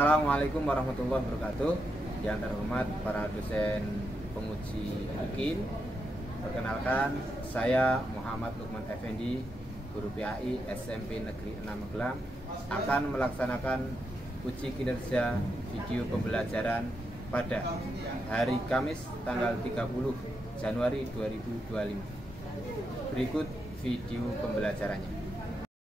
Assalamualaikum warahmatullahi wabarakatuh. Yang terhormat para dosen penguji hakim, perkenalkan saya Muhammad Lukman Effendi, guru PAI SMP Negeri 6 Magelang, akan melaksanakan uji kinerja video pembelajaran pada hari Kamis tanggal 30 Januari 2025. Berikut video pembelajarannya.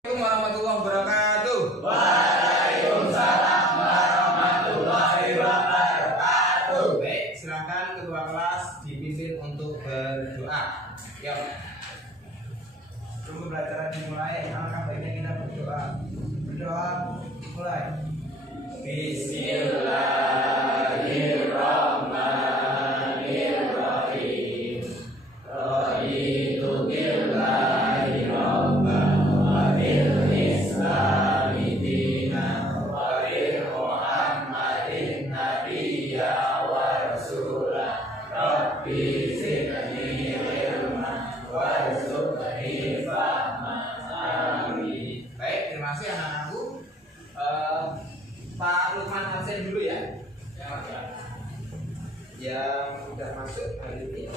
Assalamualaikum warahmatullahi wabarakatuh. Waalaikumsalam warahmatullahi wabarakatuh. Baik, silakan ketua kelas dipimpin untuk berdoa. Yuk. Sebelum pembelajaran dimulai, alangkah baiknya kita berdoa. Berdoa mulai. Bismillahirrahmanirrahim. Raditu billahi rabban wa bil islami dinan wa bi Muhammadin nabiyya wa rasulah. Rabbi zidni ilman warzuqni fahman. Amin. Baik, terima kasih anak-anakku. Pak Lukman absen dulu ya. Yang sudah masuk hari ini.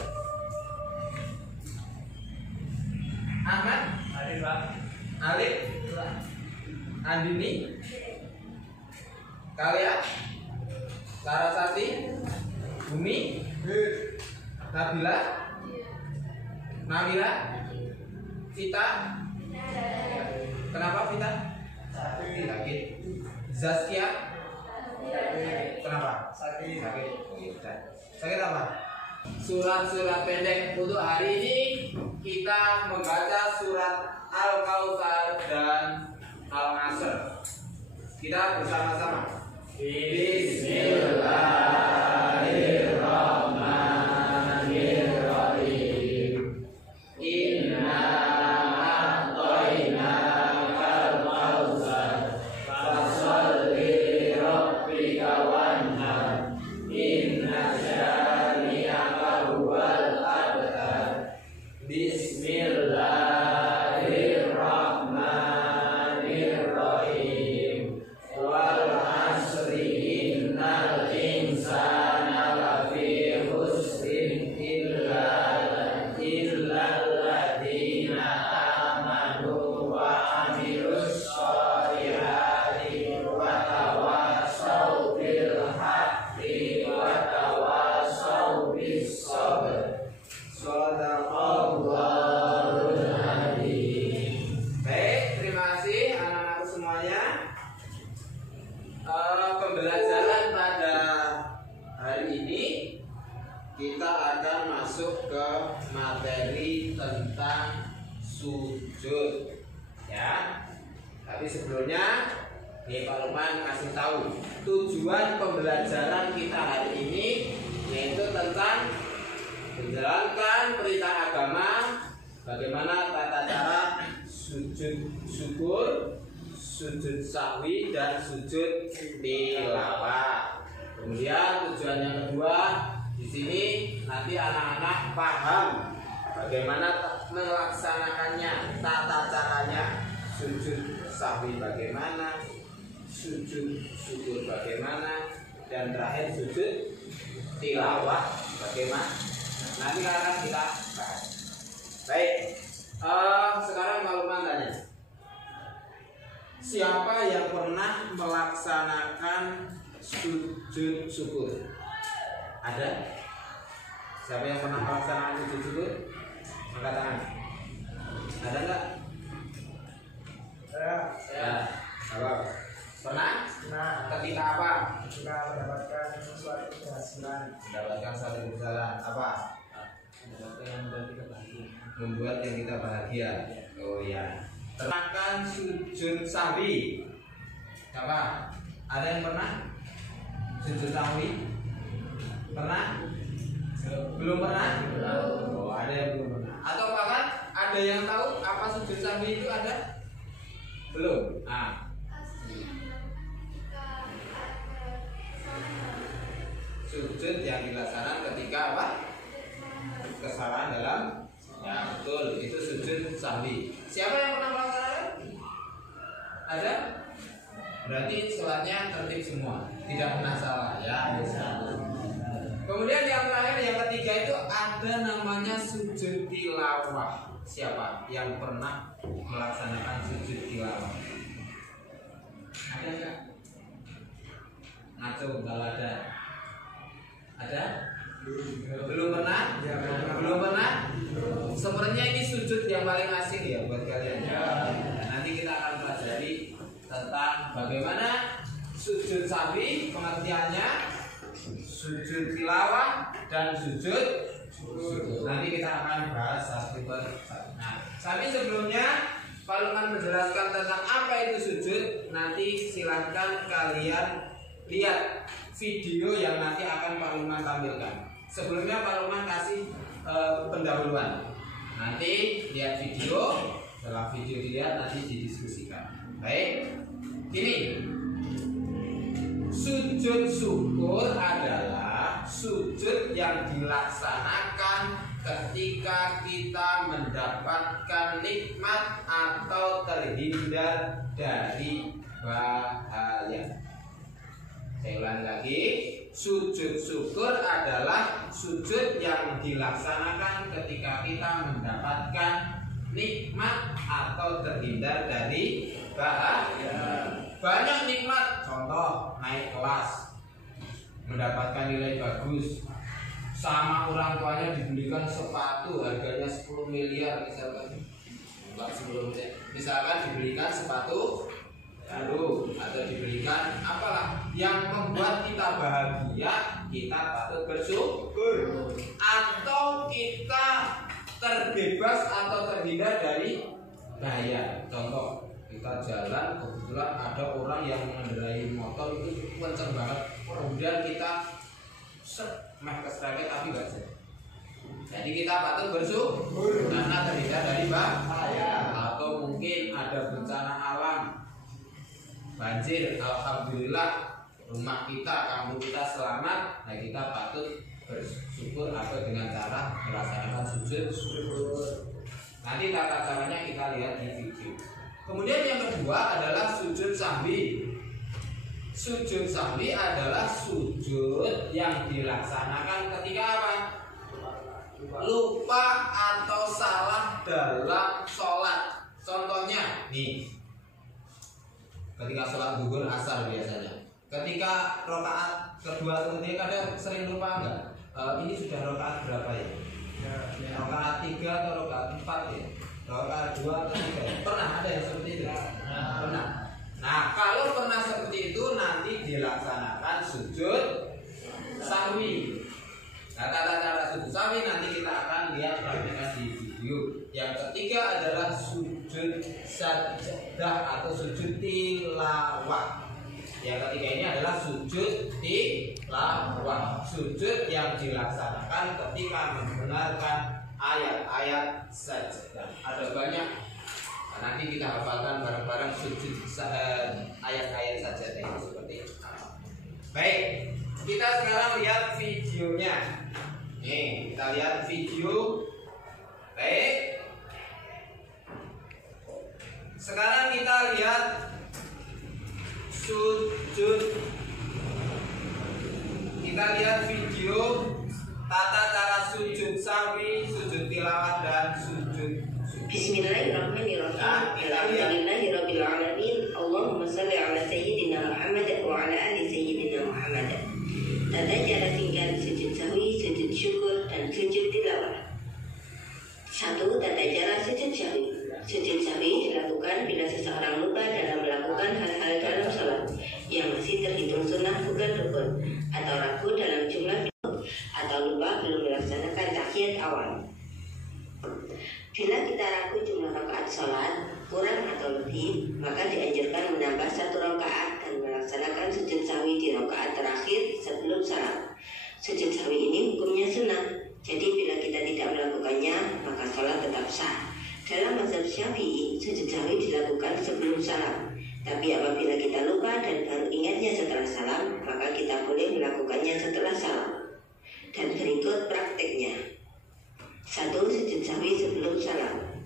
Ahmad, Hadir, Pak. Alif, Andini, Kalia, Larasati, Bumi, Nabila, Namira, Vita. Kenapa Vita? Sakit. Zaskia. Kenapa? Sakit. Oh, iya, udah. Sakit apa? Surat-surat pendek untuk hari ini kita membaca surat Al-Kautsar dan Al-Nasr. Kita bersama-sama. Bismillahirrahmanirrahim. Inna a'tainakal kautsar fasholli rabbika wanhar. Inna syani'aka huwal abtar. Bismillahirrahmanirrahim. Wal asri innal insana lafi khusrin illal ladzina amanu wa amilus sholihati wa tawassaw bil haqqi wa tawassaw bis sabr. Shadaqallahul adzim. Baik, terima kasih anak-anakku semuanya. Pembelajaran pada hari ini kita akan masuk ke materi tentang sujud, ya. Tapi sebelumnya, nih Pak Lukman kasih tahu tujuan pembelajaran kita hari ini, yaitu tentang menjalankan perintah agama, bagaimana tata cara sujud syukur, sujud sahwi, dan sujud tilawah. Kemudian tujuan yang kedua, di sini nanti anak-anak paham bagaimana melaksanakannya, tata caranya, sujud sahwi bagaimana, sujud syukur bagaimana, dan terakhir sujud tilawah bagaimana. Nanti akan kita bahas. Baik, sekarang Pak Lukman tanya, siapa yang pernah melaksanakan sujud syukur? Ada? Siapa yang pernah melaksanakan sujud syukur? Angkat tangan. Ada nggak? Ya. Apa? Pernah? Nah, Ketika apa? kita mendapatkan suatu keberhasilan. Mendapatkan suatu kebesaran. Apa? Membuat yang kita bahagia. Oh ya. Terangkan sujud sahwi. Apa? Ada yang pernah sujud sahwi? Pernah? Belum pernah? Oh, ada yang belum pernah. Atau bahkan ada yang tahu apa sujud sahwi itu ada? Belum. Nah. Sujud yang dilaksanakan ketika apa? Kesalahan dalam, ya betul, itu sujud sahwi. Siapa yang pernah melaksanakan? Ada? Berarti sholatnya tertib semua, tidak pernah salah ya. Kemudian yang terakhir, yang ketiga itu ada namanya sujud tilawah. Siapa yang pernah melaksanakan sujud tilawah? Ada nggak? Ngaco kalau ada. Ada? Belum pernah? Belum pernah? Sebenarnya ini sujud yang paling asing ya buat kalian. Nanti kita akan pelajari tentang bagaimana sujud sahwi, pengertiannya, sujud tilawah, dan sujud syukur. Nanti kita akan bahas satu persatu. Nah, tapi sebelumnya Pak Lukman menjelaskan tentang apa itu sujud. Nanti silahkan kalian lihat video yang nanti akan Pak Lukman tampilkan. Sebelumnya Pak Lukman kasih pendahuluan. Nanti lihat video, setelah video dilihat nanti didiskusikan. Baik, gini. Sujud syukur adalah sujud yang dilaksanakan ketika kita mendapatkan nikmat atau terhindar dari bahaya. Saya ulangi lagi, sujud syukur adalah sujud yang dilaksanakan ketika kita mendapatkan nikmat atau terhindar dari bahaya. Banyak nikmat, contoh naik kelas, mendapatkan nilai bagus, sama orang tuanya dibelikan sepatu harganya 10 miliar misalkan. Misalkan dibelikan sepatu baru atau dibelikan apalah yang membuat kita bahagia, kita patut bersyukur. Atau kita terbebas atau terhindar dari bahaya. Contoh, kita jalan kebetulan ada orang yang mengendarai motor itu kenceng banget, kemudian kita meh keserempet tapi nggak jadi. Jadi kita patut bersyukur karena terhindar dari bahaya. Atau mungkin ada bencana alam, banjir, alhamdulillah rumah kita, kampung kita selamat. Nah kita patut bersyukur atau dengan cara melaksanakan sujud syukur. Nanti tata caranya kita lihat di video. Kemudian yang kedua adalah sujud sahwi. Sujud sahwi adalah sujud yang dilaksanakan ketika apa? Lupa atau salah dalam sholat. Contohnya nih, ketika sholat zuhur asar biasanya, ketika rakaat kedua atau ketiga kadang sering lupa enggak? Ini sudah rakaat berapa ya? Rakaat 3 atau rakaat 4 ya? Rakaat 2 atau 3? Pernah ada yang seperti itu? Pernah. Nah, kalau pernah seperti itu nanti dilaksanakan sujud sahwi. Nah, tata cara sujud sahwi nanti kita akan lihat prakteknya di video. Yang ketiga adalah sujud sajdah atau sujud tilawah. Yang ketiga ini adalah sujud tilawah, sujud yang dilaksanakan ketika mendengarkan ayat-ayat sajdah. Ada banyak. Nah, nanti kita hafalkan bareng-bareng sujud ayat-ayat sajdah itu seperti apa. Baik, kita sekarang lihat videonya. Nih, kita lihat video. Baik. Sekarang kita lihat sujud. Kita lihat video tata cara sujud sahwi, sujud tilawah dan sujud. Bismillahirrahmanirrahim. Alhamdulillahirabbil alamin. Allahumma shalli ala sayyidina Muhammad wa ala ali sayyidina Muhammad. Tata cara tinggal sujud sahwi, sujud syukur dan sujud tilawah. 1. Tata cara sujud sahwi. Sujud sahwi dilakukan bila seseorang lupa dalam melakukan hal-hal dalam sholat yang masih terhitung sunnah bukan rukun, atau ragu dalam jumlah atau lupa belum melaksanakan tahiyat awal. Bila kita ragu jumlah rakaat sholat kurang atau lebih, maka dianjurkan menambah 1 rakaat dan melaksanakan sujud sahwi di rakaat terakhir sebelum salam. Sujud sahwi ini hukumnya sunnah, jadi bila kita tidak melakukannya maka sholat tetap sah. Dalam mazhab Syafi'i, sujud sahwi dilakukan sebelum salam. Tapi apabila kita lupa dan baru ingatnya setelah salam, maka kita boleh melakukannya setelah salam. Dan berikut prakteknya. 1. Sujud sahwi sebelum salam.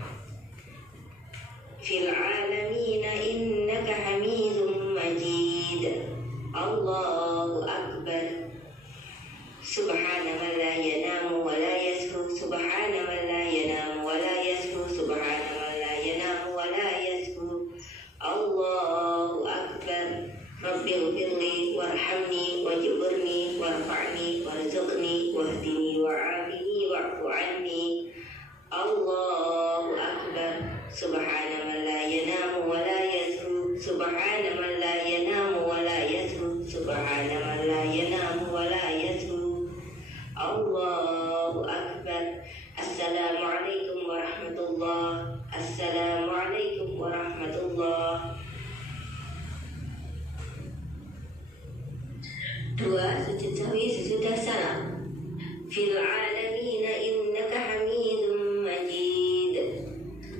fil alamina innaka hamidum majid. Allahu akbar. Subhana man la yanamu wa la yashu. Subhana man la yanamu wa la yashu. Subhana man la yanamu wa la yashu. Allahu akbar. Rabbighfirli warhamni wajburni warfa'ni warzuqni wahdini wa'afini wa'fu anni. Allahu akbar. Subhana man la yanamu wa la yashu. Subhana man la yanamu wa la yashu. Subhana man la yanamu wa la yashu. Allahu akbar. Assalamualaikum warahmatullah. Assalamualaikum warahmatullah. 2. Sujud sahwi sesudah salam. Fil alamina innaka hamidum majid.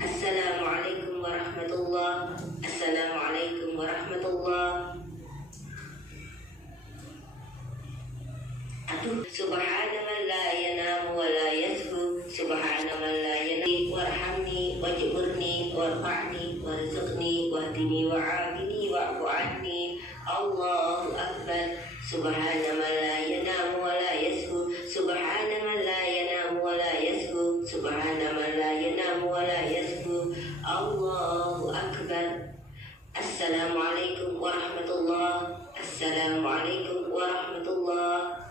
Assalamualaikum warahmatullah. Assalamualaikum warahmatullah. Aduh. Subhana man la yanamu wa la yashu. Subhana man la yanamu warhamni wajburni warfa'ni warzuqni wahdini wa'afini wa'fu anni. Allahu akbar. Subhana man la yanamu wa la yashu. Subhana man la yanamu wa la yashu. Subhana man la yanamu wa la yashu. Allahu akbar. Assalamualaikum warahmatullah. Assalamualaikum warahmatullah.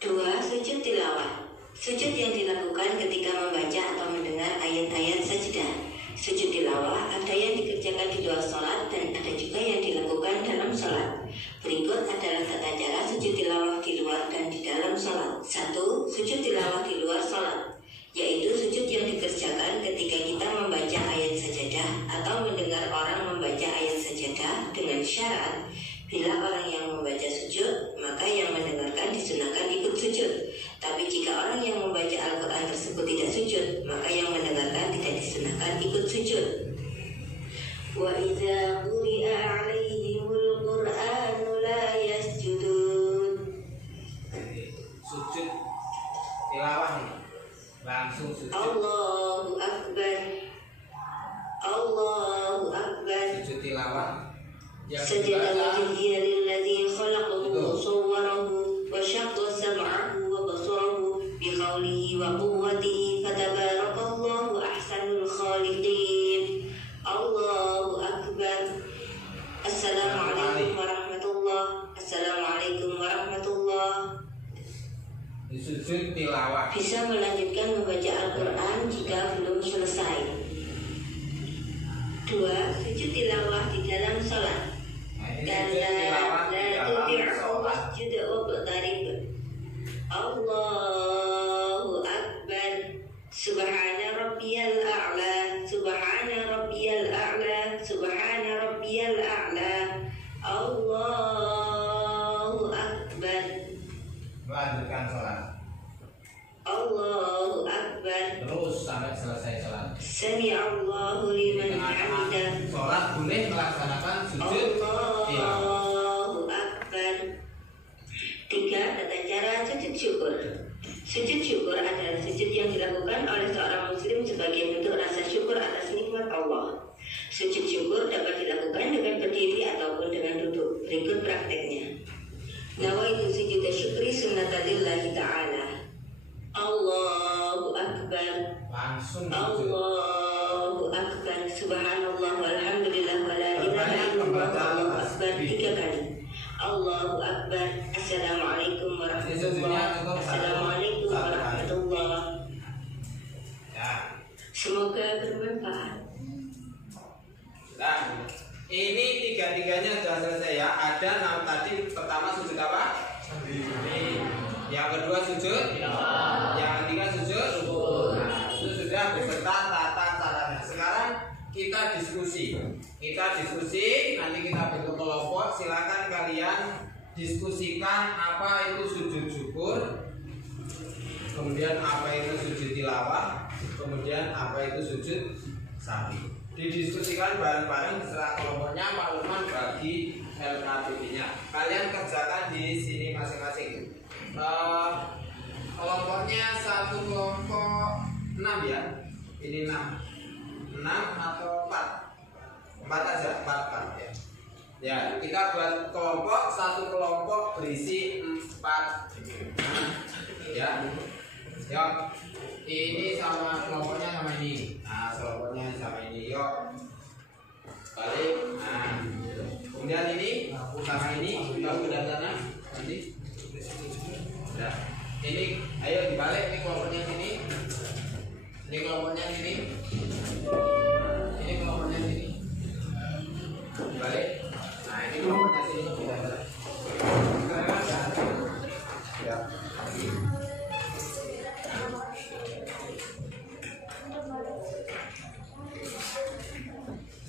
2. Sujud tilawah. Sujud yang dilakukan ketika membaca atau mendengar ayat-ayat sajdah. Sujud tilawah ada yang dikerjakan di luar sholat dan ada juga yang dilakukan dalam sholat. Berikut adalah tata cara sujud tilawah di luar dan di dalam sholat. 1. Sujud tilawah di luar sholat, yaitu sujud yang dikerjakan ketika kita membaca ayat sajadah atau mendengar orang membaca ayat sajadah dengan syarat bila orang yang membaca sujud, maka yang mendengarkan disunahkan ikut sujud. Tapi jika orang yang membaca Al-Quran tersebut tidak sujud, maka yang mendengarkan tidak disunahkan ikut sujud. Wa idza quri'a 'alaihimul Qur'anu la yasjudun. Sujud tilawah nih. Langsung sujud. Allahu akbar. Allahu akbar. Sujud tilawah. Sajada wajhiya lilladzi khalaqahu wa sawwarahu wa syaqqa sam'ahu wa basarahu bi qawlihi wa quwwatihi fatabarakallahu ahsanul khaliqin. Allahu akbar. Assalamualaikum warahmatullah. Assalamualaikum warahmatullah. Sujud tilawah. Bisa melanjutkan membaca Al-Quran jika belum selesai. 2. Sujud tilawah di dalam sholat. Kalla la tudi'u wasjud waqtarib. Allahu akbar. Subhana rabbiyal a'la. Subhana rabbiyal a'la. Subhana rabbiyal a'la. Allahu akbar. Lanjutkan sholat. Allahu akbar. Terus sampai selesai sholat. Sami'allahu liman hamidah. Sholat boleh melaksanakan sujud tilawah. Allahu akbar. 3. Tata cara sujud syukur. Sujud syukur adalah sujud yang dilakukan oleh seorang muslim sebagai bentuk rasa syukur atas nikmat Allah. Sujud syukur dapat dilakukan dengan berdiri ataupun dengan duduk. Berikut prakteknya. Nawaitu sujud syukri sunnatalillahi ta'ala. Allahu akbar. Langsung sujud. Allahu akbar. Subhanallah walhamdulillah wa la ilaha illallah wallahu akbar 3 kali. Allahu akbar. Assalamualaikum warahmatullah. Assalamualaikum warahmatullah. Ya. Semoga bermanfaat. Nah, ini tiga-tiganya sudah selesai ya. Ada nama tadi pertama sujud apa? Ini. Yang kedua sujud. Yang ketiga sujud. Nah, itu sudah beserta tata caranya. Sekarang kita diskusi. Nanti kita bentuk kelompok. Silakan kalian diskusikan apa itu sujud syukur, kemudian apa itu sujud tilawah, kemudian apa itu sujud sahwi. Didiskusikan bareng-bareng setelah kelompoknya Pak Lukman bagi LKPD-nya. Kalian kerjakan di sini masing-masing. Kelompoknya satu kelompok 6 ya. Ini 6. 6 atau 4? 4 aja, 4 ya. Ya, kita buat kelompok, satu kelompok berisi 4 ya. Yuk, ini sama kelompoknya sama ini. Nah, kelompoknya sama ini. Yuk, balik. Nah, kemudian ini sama ini kita udah sana nanti. Udah. Ini, ayo dibalik. Ini kelompoknya sini. Ini kelompoknya sini. Ini kelompoknya sini. Dibalik. Nah, ini kelompoknya sini. Ya.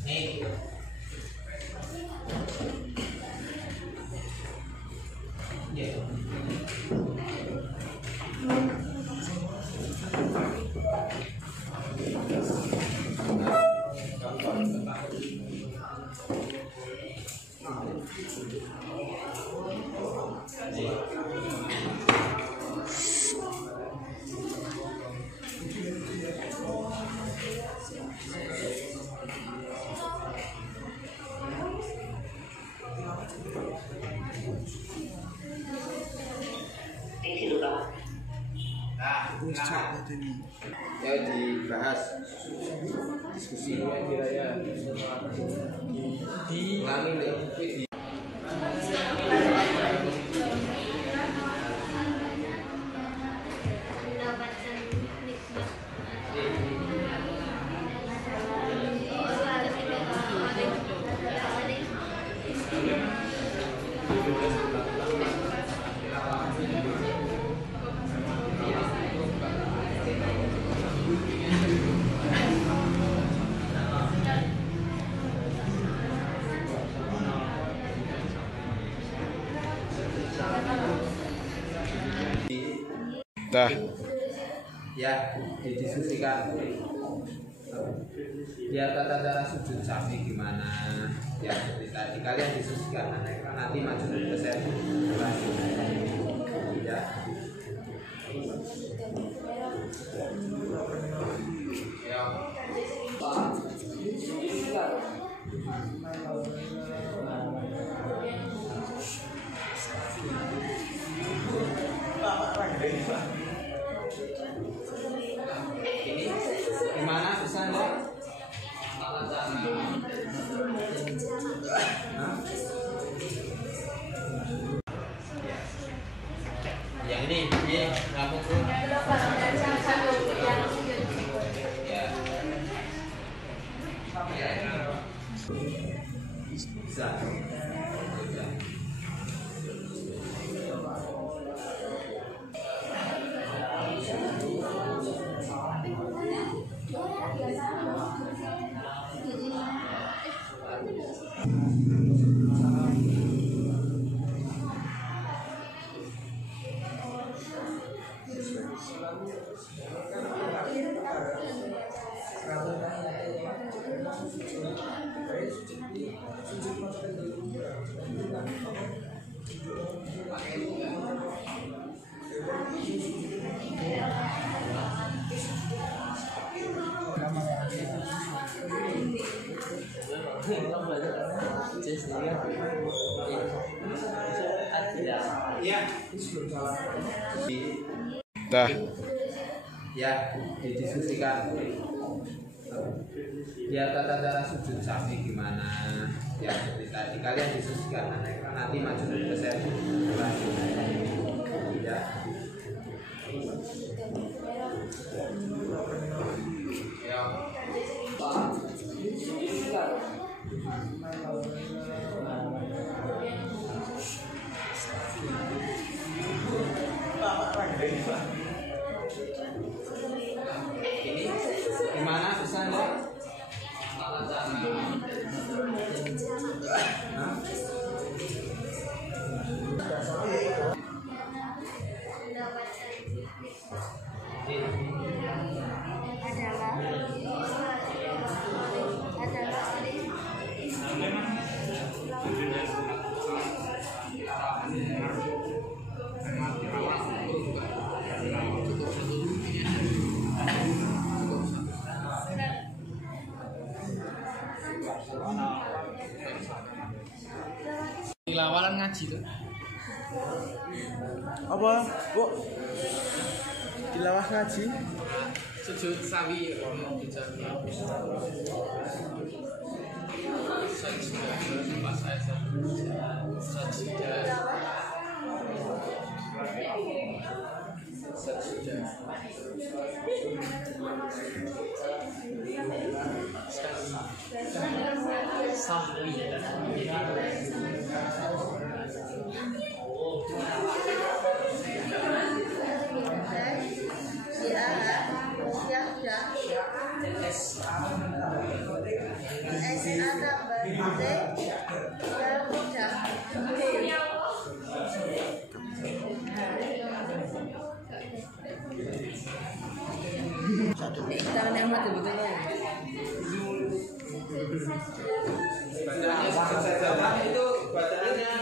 Nih. Ya. Ya dibahas diskusi diulangi di Dah. Ya, didiskusikan. Ya, tata cara sujud sahwi gimana? Ya, seperti tadi kalian diskusikan nanti maju ke dosen. Ya. Ya. Ini gimana bisa enggak? Yang ini kamu tuh. Bisa. Dah. Ya, didiskusikan. Ya, tata cara sujud sahwi gimana? Ya, seperti tadi kalian diskusikan nanti maju ke dosen. Ya. Ya. Ini gimana bisa enggak? Tilawalan ngaji tuh. Apa, Bu? Tilawah ngaji? Sujud sawi ono bicara. Sajidah pas saya sajidah. Jangan yang mati betul. Bacaan itu bacaannya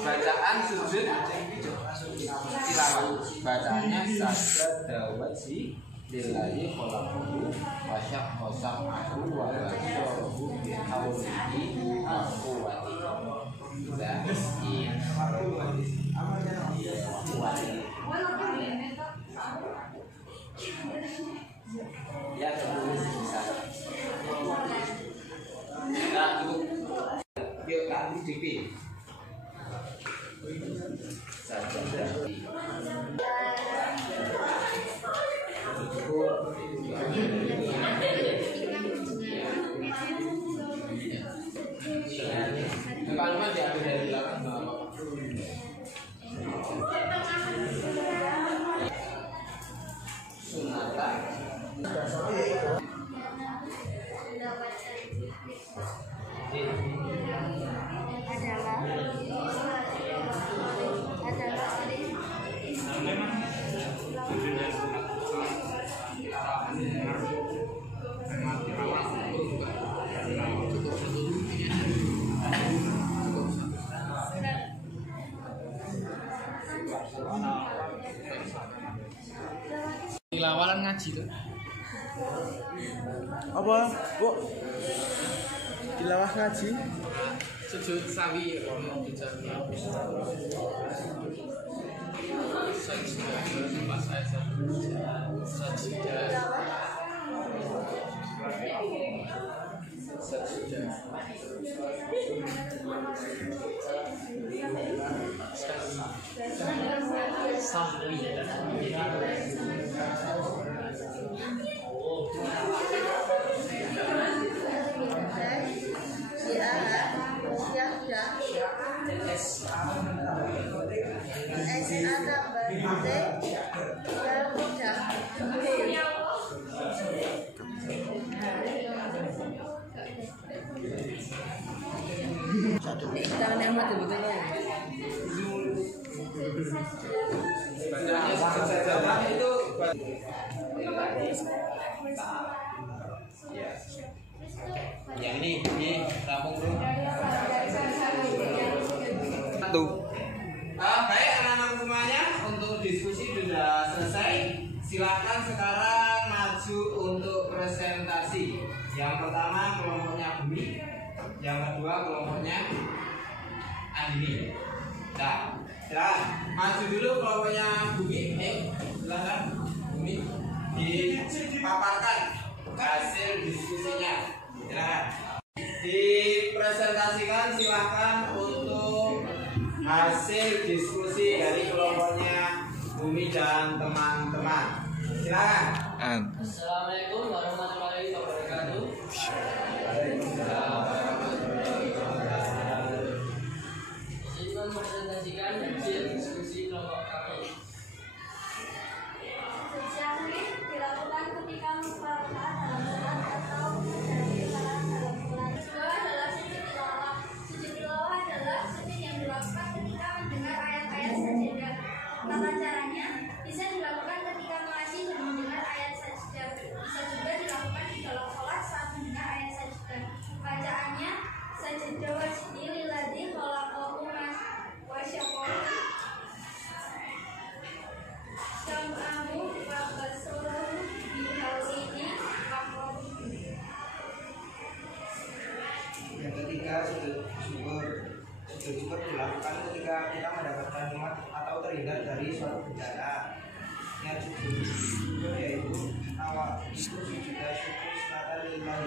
bacaan sujud tilawah. Bacaannya sajdah wajhi lillahi khalaqahu wa syaqqa aku wa rasyarahu bi haulihi wa quwwatihi. Ya, terus bisa. Nah, yuk kan dikit. Kalimat diambil dari belakang. Sunatan. Tilawalan ngaji tuh. Apa, Bu? Tilawah ngaji? Sujud sawi ono bicara. Sajidah pas saya sajidah. Jangan yang mati betul. Bacaannya sajdah itu yang ini rampung bro. Satu. Baik anak-anak semuanya, untuk diskusi sudah selesai. Silakan sekarang maju untuk presentasi. Yang pertama kelompoknya Bumi, yang kedua kelompoknya Andini. Nah, silakan maju dulu kelompoknya Bumi. Silakan Bumi dipaparkan hasil diskusinya. Silakan dipresentasikan, silakan untuk hasil diskusi dari kelompoknya Bumi dan teman-teman. Silakan. Assalamualaikum warahmatullahi wabarakatuh. Izinkan presentasikan hasil diskusi kelompok kami. Sejak dilakukan ketika mempraktikkan dalam sholat atau menjadi salat dalam sholat. Kedua adalah sujud tilawah. Sujud tilawah adalah sujud yang dilakukan ketika mendengar ayat-ayat sajadah. Tata caranya bisa dilakukan ketika mengaji dan mendengar ayat sajadah. Bisa juga dilakukan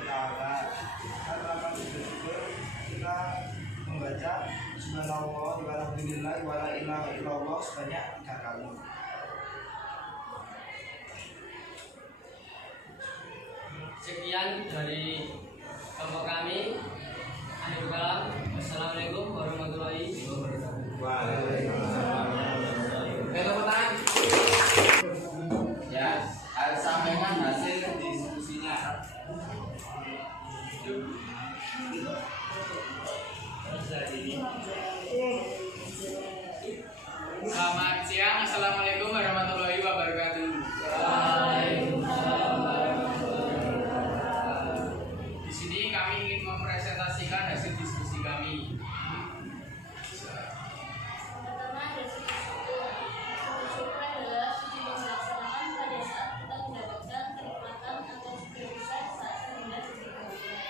Ta'ala. Kita melakukan sujud syukur, kita membaca subhanallah walhamdulillah wala ilaha illallah sebanyak 3 kali. Sekian dari kelompok kami. Akhir kalam. Wassalamualaikum warahmatullahi wabarakatuh. Tepuk tangan. Ya, sampaikan hasil diskusinya. Selamat siang, assalamualaikum warahmatullahi wabarakatuh. Di sini kami ingin mempresentasikan hasil diskusi kami. Pertama ada sujud syukur. Sujud syukur adalah sujud yang dilaksanakan pada saat kita mendapatkan kenikmatan atau sujud besar saat terhindar dari kerugian.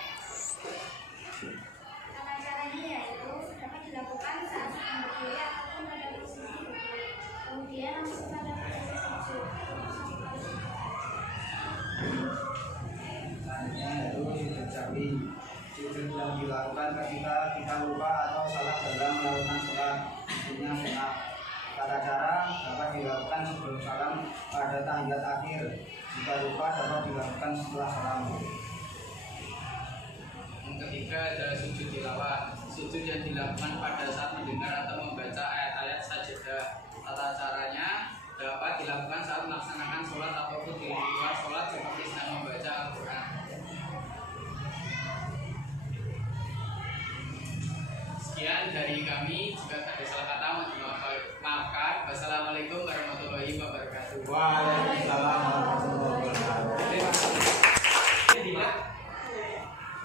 Tata caranya yaitu dapat dilakukan saat sedang berdiri ataupun pada posisi duduk. Kemudian langsung pada posisi sujud. Selanjutnya yaitu sujud sahwi. Sujud yang dilakukan ketika kita lupa atau salah dalam melakukan sholat. Sujudnya sunnah. Tata cara dapat dilakukan sebelum salam pada tahiyat akhir. Jika lupa dapat dilakukan setelah salam. Yang ketiga adalah sujud tilawah. Sujud yang dilakukan pada saat mendengar atau membaca ayat-ayat sajadah. Tata caranya dapat dilakukan saat melaksanakan sholat ataupun di luar sholat seperti sedang membaca Al-Quran. Sekian dari kami. Jika ada salah kata mohon dimaafkan. Wassalamualaikum warahmatullahi wabarakatuh. Waalaikumsalam warahmatullahi wabarakatuh.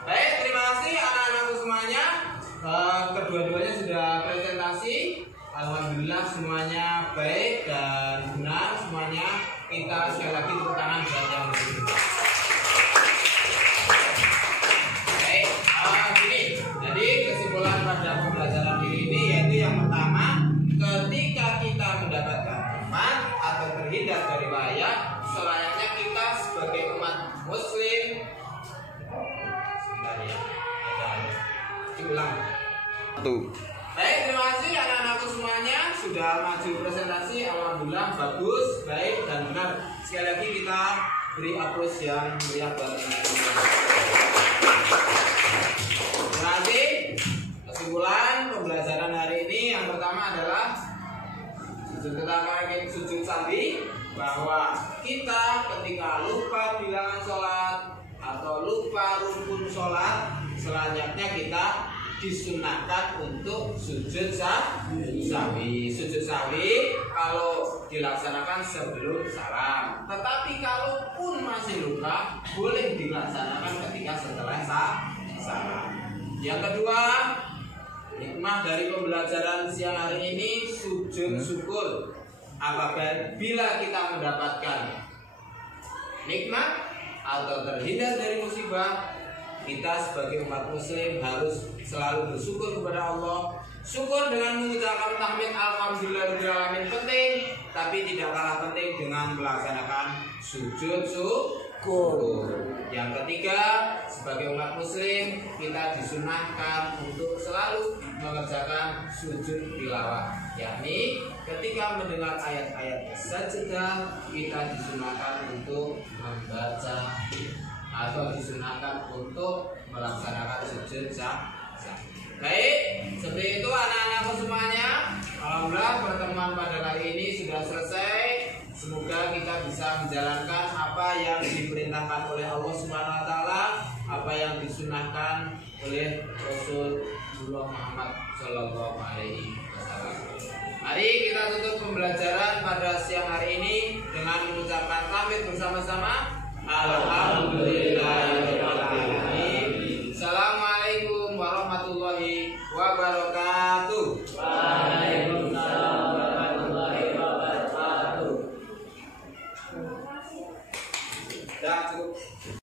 Baik, terima kasih anak-anakku semuanya. Kedua-duanya sudah presentasi. Alhamdulillah semuanya baik dan benar semuanya. Kita sekali lagi tepuk tangan buat yang lebih. Baik, gini. Jadi kesimpulan pada pembelajaran diri ini yaitu yang pertama, ketika kita mendapatkan nikmat atau terhindar dari bahaya, selayaknya kita sebagai umat muslim. Sebentar ya, ada diulang. Baik, terima kasih anak-anakku semuanya sudah maju presentasi. Alhamdulillah bagus, baik dan benar. Sekali lagi kita beri aplaus yang meriah buat teman-teman. Terima kasih. Kesimpulan pembelajaran hari ini yang pertama adalah sujud sahwi, bahwa kita ketika lupa bilangan sholat atau lupa rukun sholat, selanjutnya kita disunahkan untuk sujud sahwi. Sujud sahwi kalau dilaksanakan sebelum salam. Tetapi kalaupun masih lupa, boleh dilaksanakan ketika setelah salam. Yang kedua, hikmah dari pembelajaran siang hari ini sujud syukur. Apabila kita mendapatkan nikmat atau terhindar dari musibah, kita sebagai umat muslim harus selalu bersyukur kepada Allah. Syukur dengan mengucapkan tahmid alhamdulillahirobbilalamin penting, tapi tidak kalah penting dengan melaksanakan sujud syukur. Yang ketiga, sebagai umat muslim kita disunahkan untuk selalu mengerjakan sujud tilawah, yakni ketika mendengar ayat-ayat sajadah kita disunahkan untuk membaca atau disunahkan untuk melaksanakan sujud sahwi. Baik, seperti itu anak-anakku semuanya. Alhamdulillah pertemuan pada kali ini sudah selesai. Semoga kita bisa menjalankan apa yang diperintahkan oleh Allah Subhanahu wa taala, apa yang disunahkan oleh Rasulullah Muhammad sallallahu alaihi wasallam. Mari kita tutup pembelajaran pada siang hari ini dengan mengucapkan pamit bersama-sama. Alhamdulillahirobbilalamin. Assalamualaikum warahmatullahi wabarakatuh. Waalaikumsalam warahmatullahi wabarakatuh. Dah cukup.